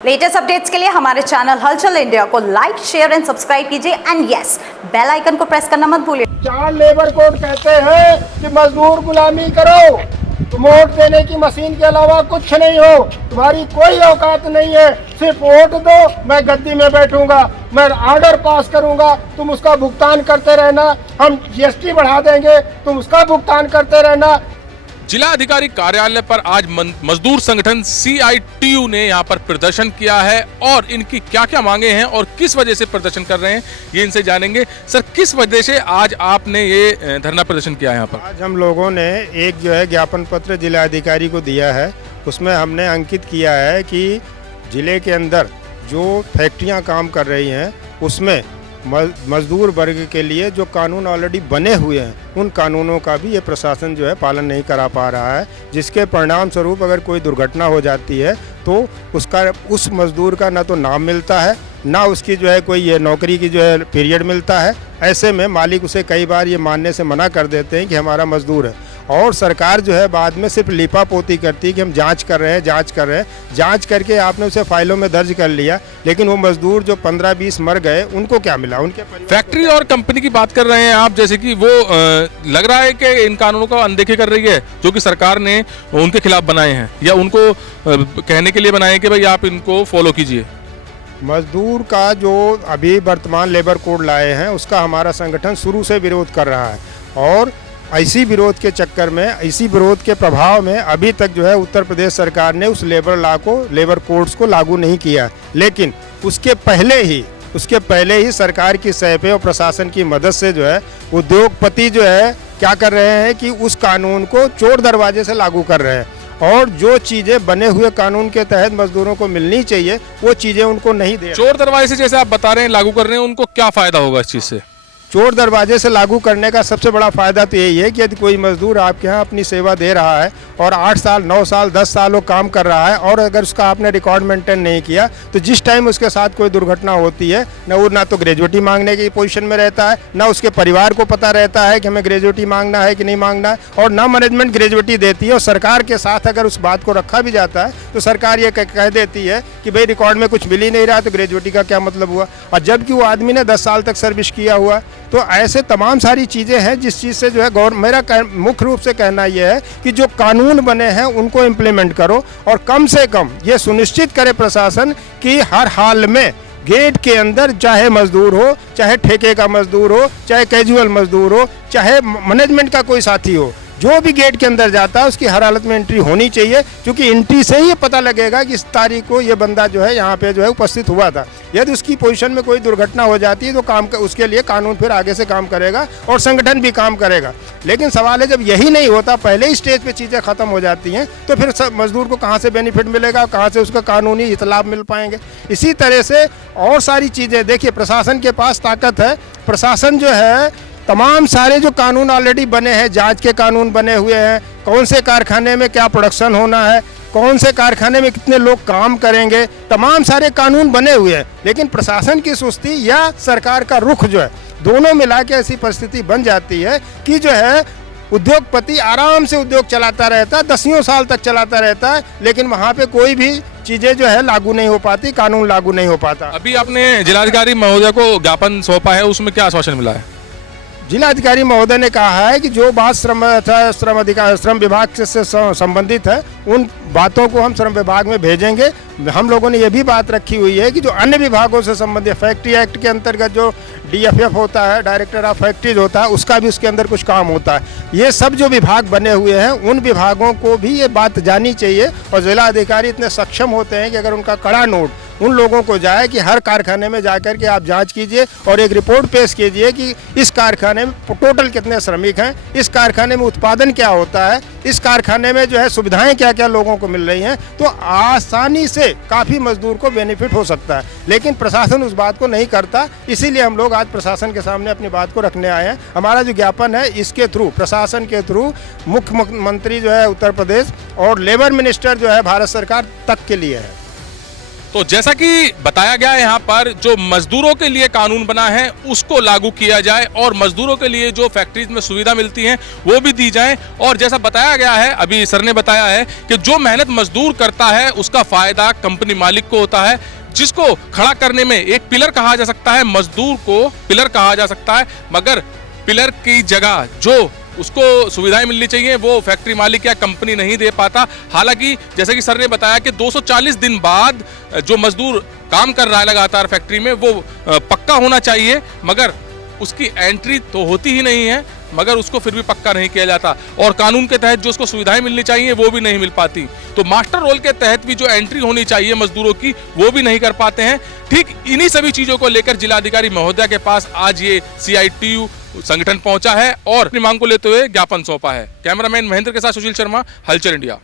Latest updates के लिए हमारे चैनल हलचल इंडिया को लाइक, शेयर एंड सब्सक्राइब कीजिए एंड यस, बेल आइकन को प्रेस करना मत भूलिए। चार लेबर कोड कहते हैं कि मजदूर गुलामी करो, तुम वोट देने की मशीन के अलावा कुछ नहीं हो, तुम्हारी कोई औकात नहीं है, सिर्फ वोट दो, मैं गद्दी में बैठूंगा, मैं ऑर्डर पास करूंगा, तुम उसका भुगतान करते रहना, हम जीएसटी बढ़ा देंगे, तुम उसका भुगतान करते रहना। जिला अधिकारी कार्यालय पर आज मजदूर संगठन CITU ने यहाँ पर प्रदर्शन किया है और इनकी क्या क्या मांगे हैं और किस वजह से प्रदर्शन कर रहे हैं ये इनसे जानेंगे। सर, किस वजह से आज आपने ये धरना प्रदर्शन किया है यहाँ पर? आज हम लोगों ने एक जो है ज्ञापन पत्र जिला अधिकारी को दिया है, उसमें हमने अंकित किया है कि जिले के अंदर जो फैक्ट्रियाँ काम कर रही हैं उसमें मजदूर वर्ग के लिए जो कानून ऑलरेडी बने हुए हैं उन कानूनों का भी ये प्रशासन जो है पालन नहीं करा पा रहा है, जिसके परिणाम स्वरूप अगर कोई दुर्घटना हो जाती है तो उस मजदूर का ना तो नाम मिलता है, ना उसकी जो है कोई ये नौकरी की जो है पीरियड मिलता है। ऐसे में मालिक उसे कई बार ये मानने से मना कर देते हैं कि हमारा मजदूर है, और सरकार जो है बाद में सिर्फ लिपापोती करती है कि हम जांच कर रहे हैं, जांच करके आपने उसे फाइलों में दर्ज कर लिया, लेकिन वो मजदूर जो 15-20 मर गए उनको क्या मिला? उनके फैक्ट्री और कंपनी की बात कर रहे हैं आप, जैसे कि वो लग रहा है कि इन कानूनों का अनदेखी कर रही है जो कि सरकार ने उनके खिलाफ बनाए हैं, या उनको कहने के लिए बनाए हैं कि भाई आप इनको फॉलो कीजिए। मजदूर का जो अभी वर्तमान लेबर कोड लाए हैं उसका हमारा संगठन शुरू से विरोध कर रहा है, और इसी विरोध के चक्कर में, इसी विरोध के प्रभाव में अभी तक जो है उत्तर प्रदेश सरकार ने उस लेबर कोड्स को लागू नहीं किया। लेकिन उसके पहले ही सरकार की सहपे और प्रशासन की मदद से जो है उद्योगपति जो है क्या कर रहे हैं कि उस कानून को चोर दरवाजे से लागू कर रहे हैं, और जो चीज़ें बने हुए कानून के तहत मजदूरों को मिलनी चाहिए वो चीज़ें उनको नहीं दे। चोर दरवाजे से जैसे आप बता रहे हैं लागू कर रहे हैं, उनको क्या फायदा होगा इस चीज़ से? चोर दरवाजे से लागू करने का सबसे बड़ा फायदा तो यही है कि यदि कोई मजदूर आपके यहाँ अपनी सेवा दे रहा है और 8 साल 9 साल 10 साल वो काम कर रहा है, और अगर उसका आपने रिकॉर्ड मेंटेन नहीं किया तो जिस टाइम उसके साथ कोई दुर्घटना होती है ना तो ग्रेजुएटी मांगने की पोजीशन में रहता है, ना उसके परिवार को पता रहता है कि हमें ग्रेजुएटी मांगना है कि नहीं मांगना है, और ना मैनेजमेंट ग्रेजुएटी देती है। और सरकार के साथ अगर उस बात को रखा भी जाता है तो सरकार ये कह देती है कि भाई रिकॉर्ड में कुछ मिल ही नहीं रहा तो ग्रेजुएटी का क्या मतलब हुआ, और जबकि वो आदमी ने 10 साल तक सर्विस किया हुआ। तो ऐसे तमाम सारी चीज़ें हैं जिस चीज़ से जो है मेरा मुख्य रूप से कहना यह है कि जो कानून बने हैं उनको इम्प्लीमेंट करो, और कम से कम ये सुनिश्चित करे प्रशासन कि हर हाल में गेट के अंदर चाहे मजदूर हो, चाहे ठेके का मजदूर हो, चाहे कैजुअल मजदूर हो, चाहे मैनेजमेंट का कोई साथी हो, जो भी गेट के अंदर जाता है उसकी हर हालत में एंट्री होनी चाहिए, क्योंकि एंट्री से ही ये पता लगेगा कि इस तारीख को ये बंदा जो है यहाँ पे जो है उपस्थित हुआ था। यदि उसकी पोजीशन में कोई दुर्घटना हो जाती है तो उसके लिए कानून फिर आगे से काम करेगा और संगठन भी काम करेगा। लेकिन सवाल है जब यही नहीं होता, पहले ही स्टेज पे चीज़ें खत्म हो जाती हैं, तो फिर मजदूर को कहाँ से बेनिफिट मिलेगा, कहाँ से उसका कानूनी इतलाब मिल पाएंगे। इसी तरह से और सारी चीज़ें देखिए, प्रशासन के पास ताकत है, प्रशासन जो है तमाम सारे जो कानून ऑलरेडी बने हैं, जांच के कानून बने हुए हैं, कौन से कारखाने में क्या प्रोडक्शन होना है, कौन से कारखाने में कितने लोग काम करेंगे, तमाम सारे कानून बने हुए हैं। लेकिन प्रशासन की सुस्ती या सरकार का रुख जो है, दोनों मिला के ऐसी परिस्थिति बन जाती है कि जो है उद्योगपति आराम से उद्योग चलाता रहता है, 10 साल तक चलाता रहता है, लेकिन वहाँ पे कोई भी चीज़ें जो है लागू नहीं हो पाती, कानून लागू नहीं हो पाता। अभी आपने जिलाधिकारी महोदय को ज्ञापन सौंपा है, उसमें क्या आश्वासन मिला है? जिलाधिकारी महोदय ने कहा है कि जो बात श्रम विभाग से संबंधित है उन बातों को हम श्रम विभाग में भेजेंगे। हम लोगों ने ये भी बात रखी हुई है कि जो अन्य विभागों से संबंधित फैक्ट्री एक्ट के अंतर्गत जो DFF होता है, डायरेक्टर ऑफ फैक्ट्रीज होता है, उसका भी उसके अंदर कुछ काम होता है। ये सब जो विभाग बने हुए हैं उन विभागों को भी ये बात जानी चाहिए, और जिला अधिकारी इतने सक्षम होते हैं कि अगर उनका कड़ा नोट उन लोगों को जाए कि हर कारखाने में जाकर के आप जांच कीजिए और एक रिपोर्ट पेश कीजिए कि इस कारखाने में टोटल कितने श्रमिक हैं, इस कारखाने में उत्पादन क्या होता है, इस कारखाने में जो है सुविधाएं क्या क्या लोगों को मिल रही हैं, तो आसानी से काफ़ी मजदूर को बेनिफिट हो सकता है। लेकिन प्रशासन उस बात को नहीं करता, इसीलिए हम लोग आज प्रशासन के सामने अपनी बात को रखने आए हैं। हमारा जो ज्ञापन है इसके थ्रू, प्रशासन के थ्रू मुख्यमंत्री जो है उत्तर प्रदेश और लेबर मिनिस्टर जो है भारत सरकार तक के लिए है। तो जैसा कि बताया गया है यहाँ पर, जो मजदूरों के लिए कानून बना है उसको लागू किया जाए और मजदूरों के लिए जो फैक्ट्रीज में सुविधा मिलती है वो भी दी जाए। और जैसा बताया गया है, अभी सर ने बताया है कि जो मेहनत मजदूर करता है उसका फायदा कंपनी मालिक को होता है, जिसको खड़ा करने में एक पिलर कहा जा सकता है, मजदूर को पिलर कहा जा सकता है, मगर पिलर की जगह जो उसको सुविधाएं मिलनी चाहिए वो फैक्ट्री मालिक या कंपनी नहीं दे पाता। हालांकि जैसे कि सर ने बताया कि 240 दिन बाद जो मजदूर काम कर रहा है लगातार फैक्ट्री में वो पक्का होना चाहिए, मगर उसकी एंट्री तो होती ही नहीं है, मगर उसको फिर भी पक्का नहीं किया जाता और कानून के तहत जो उसको सुविधाएं मिलनी चाहिए वो भी नहीं मिल पाती। तो मास्टर रोल के तहत भी जो एंट्री होनी चाहिए मजदूरों की वो भी नहीं कर पाते हैं। ठीक इन्हीं सभी चीजों को लेकर जिलाधिकारी महोदय के पास आज ये CITU संगठन पहुंचा है और अपनी मांग को लेते हुए ज्ञापन सौंपा है। कैमरामैन महेंद्र के साथ सुशील शर्मा, हलचल इंडिया।